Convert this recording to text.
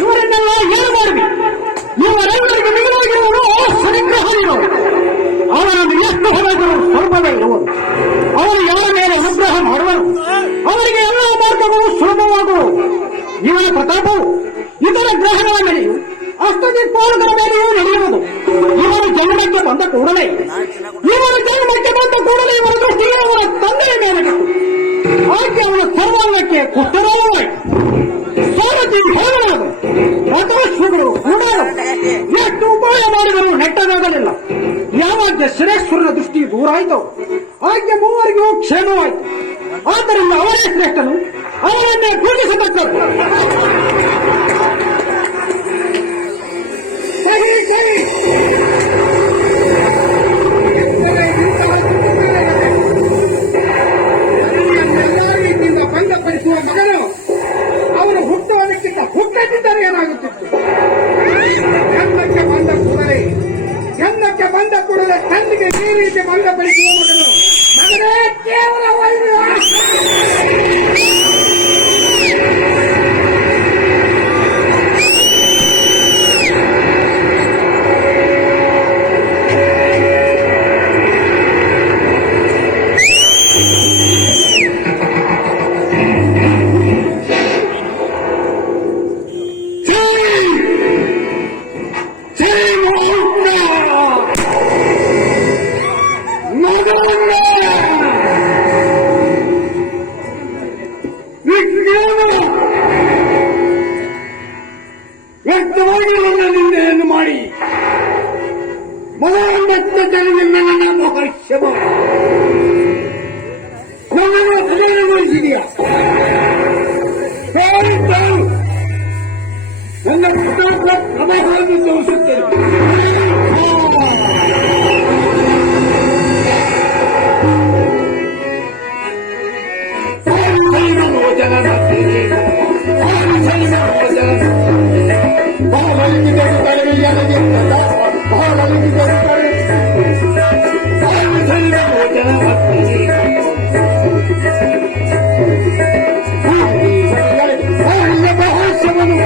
ಇವರನ್ನೆಲ್ಲ ಏನು ಮಾಡಿದೆ? ಇವರೆಲ್ಲರಿಗೆ ಮಿಗಿಲಾಗಿರುವುದು ಶನಿಗ್ರಹಗಳು. ಅವರನ್ನು ಎಷ್ಟು ಹೊರಗೂ ಸ್ವಲ್ಪವೇ ಇರುವುದು. ಅವರು ಯಾರ ಮೇಲೆ ಅನುಗ್ರಹ ಮಾಡುವರು, ಅವರಿಗೆ ಎಲ್ಲ ಮಾರ್ಗಗಳು ಸುಲಭವಾಗುವು. ಇವನ ಪ್ರತಾಪವು ಇತರ ಗ್ರಹಗಳ ಮೇಲೆಯೂ ಅಷ್ಟದಿಕ್ಪಾಲುಗಳ ಮೇಲೆಯೂ ನಡೆಯುವುದು. ಇವರ ಜನ್ಮಕ್ಕೆ ಬಂದ ಕೂಡಲೇ ಇವರ ದೃಷ್ಟಿ ಅವರ ತಂದೆಯ ಮೇಲಾಗಿತ್ತು. ಆಕೆ ಅವನ ಸರ್ವಾಂಗಕ್ಕೆ ಕುಷ್ಠರೋಗವಾಯಿತು. ಸಾರಥಿ ಹೋಗಲಾಗದು. ರಥಾಶ್ವಗಳು ಕೂಡ ಎಷ್ಟು ಉಪಾಯ ಮಾಡಿದರೂ ನೆಟ್ಟದಾಗಲಿಲ್ಲ. ಯಾವಾಗ ಶ್ರೇಷ್ಠರ ದೃಷ್ಟಿ ದೂರ ಆಯಿತು ಆಕೆ ಮೂವರಿಗೂ ಕ್ಷೇಮವಾಯಿತು. ಆದ್ದರಿಂದ ಅವರೇ ಶ್ರೇಷ್ಠನು, ಅವರನ್ನೇ ಪೂಜಿಸತಕ್ಕದ್ದು. ಭಂಗಪಡಿಸುವ ಮಗನು ಅವನು ಹುಟ್ಟುವುದಕ್ಕಿಂತ ಹುಟ್ಟದಿದ್ದರೆ ಏನಾಗುತ್ತಿತ್ತು? ಗಂಧಕ್ಕೆ ಬಂದ ಕೂಡಲೇ ತಂದೆಗೆ ಈ ರೀತಿ ಭಂಗಪಡಿಸುವ ಮಗನೇ ಕೇವಲ ವ್ಯಕ್ತವಾಗಿ ನನ್ನ ನಿಂದೆಯನ್ನು ಮಾಡಿ ನನ್ನ ಮಹರ್ಷಮ ನನ್ನನ್ನು ಸುಧಾರಣೆಗೊಳಿಸಿದೆಯಾ? ನನ್ನ ಪ್ರತಾಪ ಪ್ರಭಾವವನ್ನು ತೋರಿಸುತ್ತೇನೆ. ಮಹೋತ್ಸವನು